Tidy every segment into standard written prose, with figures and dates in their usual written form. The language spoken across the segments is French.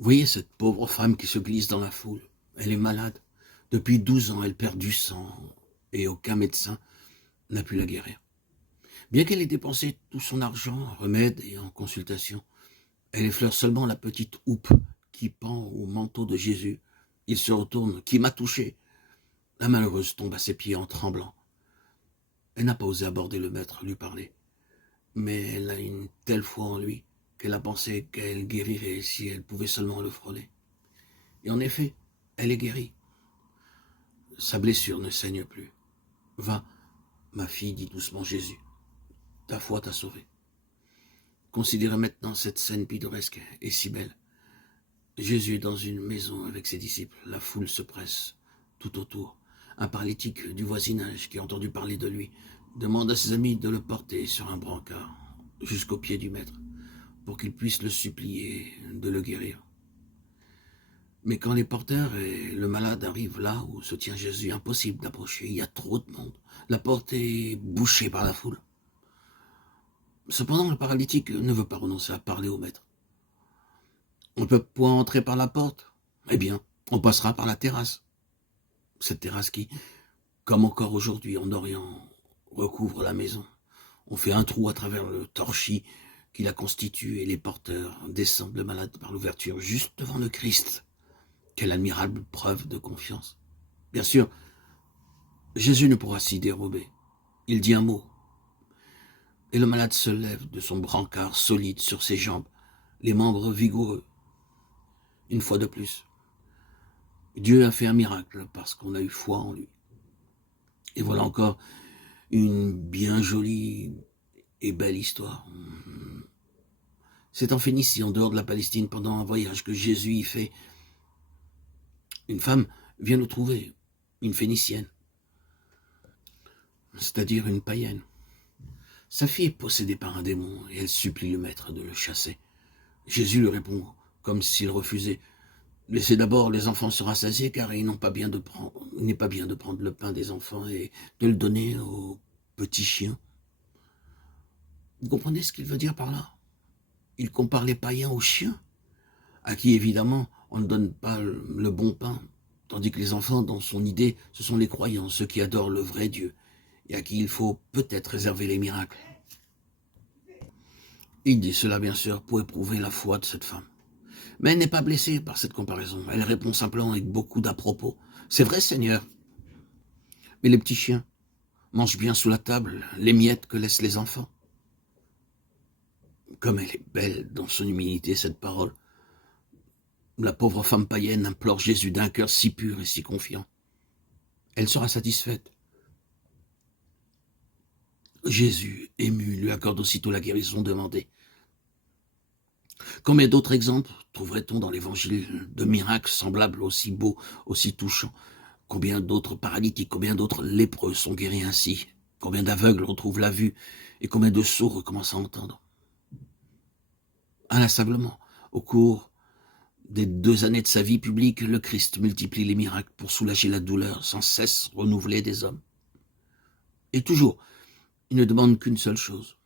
Vous voyez cette pauvre femme qui se glisse dans la foule. Elle est malade. Depuis 12 ans, elle perd du sang et aucun médecin n'a pu la guérir. Bien qu'elle ait dépensé tout son argent en remèdes et en consultations, elle effleure seulement la petite houppe qui pend au manteau de Jésus. Il se retourne. Qui m'a touché? La malheureuse tombe à ses pieds en tremblant. Elle n'a pas osé aborder le maître, lui parler. Mais elle a une telle foi en lui qu'elle a pensé qu'elle guérirait si elle pouvait seulement le frôler. Et en effet, elle est guérie. Sa blessure ne saigne plus. Va, ma fille, dit doucement Jésus. Ta foi t'a sauvée. Considérez maintenant cette scène pittoresque et si belle. Jésus est dans une maison avec ses disciples. La foule se presse tout autour. Un paralytique du voisinage qui a entendu parler de lui demande à ses amis de le porter sur un brancard jusqu'au pied du maître pour qu'il puisse le supplier de le guérir. Mais quand les porteurs et le malade arrivent là où se tient Jésus, impossible d'approcher, il y a trop de monde. La porte est bouchée par la foule. Cependant, le paralytique ne veut pas renoncer à parler au maître. On ne peut point entrer par la porte. Eh bien, on passera par la terrasse. Cette terrasse qui, comme encore aujourd'hui en Orient, recouvre la maison. On fait un trou à travers le torchis qui la constitue et les porteurs descendent le malade par l'ouverture juste devant le Christ. Quelle admirable preuve de confiance. Bien sûr, Jésus ne pourra s'y dérober. Il dit un mot. Et le malade se lève de son brancard solide sur ses jambes, les membres vigoureux. Une fois de plus, Dieu a fait un miracle parce qu'on a eu foi en lui. Et voilà encore une bien jolie et belle histoire. C'est en Phénicie, en dehors de la Palestine, pendant un voyage que Jésus y fait. Une femme vient le trouver, une Phénicienne, c'est-à-dire une païenne. Sa fille est possédée par un démon et elle supplie le maître de le chasser. Jésus lui répond, comme s'il refusait, « Laissez d'abord les enfants se rassasier, car il n'est pas bien de prendre le pain des enfants et de le donner aux petits chiens. » Vous comprenez ce qu'il veut dire par là? Il compare les païens aux chiens, à qui évidemment on ne donne pas le bon pain, tandis que les enfants, dans son idée, ce sont les croyants, ceux qui adorent le vrai Dieu, et à qui il faut peut-être réserver les miracles. Il dit cela bien sûr pour éprouver la foi de cette femme. Mais elle n'est pas blessée par cette comparaison. Elle répond simplement avec beaucoup d'à-propos. « C'est vrai, Seigneur. Mais les petits chiens mangent bien sous la table les miettes que laissent les enfants. » Comme elle est belle dans son humilité, cette parole. La pauvre femme païenne implore Jésus d'un cœur si pur et si confiant. Elle sera satisfaite. Jésus, ému, lui accorde aussitôt la guérison demandée. Combien d'autres exemples trouverait-on dans l'évangile de miracles semblables, aussi beaux, aussi touchants? Combien d'autres paralytiques, combien d'autres lépreux sont guéris ainsi? Combien d'aveugles retrouvent la vue? Et combien de sourds recommencent à entendre? Inlassablement, au cours des 2 années de sa vie publique, le Christ multiplie les miracles pour soulager la douleur sans cesse renouvelée des hommes. Et toujours, il ne demande qu'une seule chose,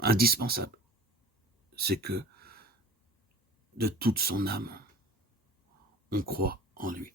indispensable, c'est que de toute son âme, on croit en lui.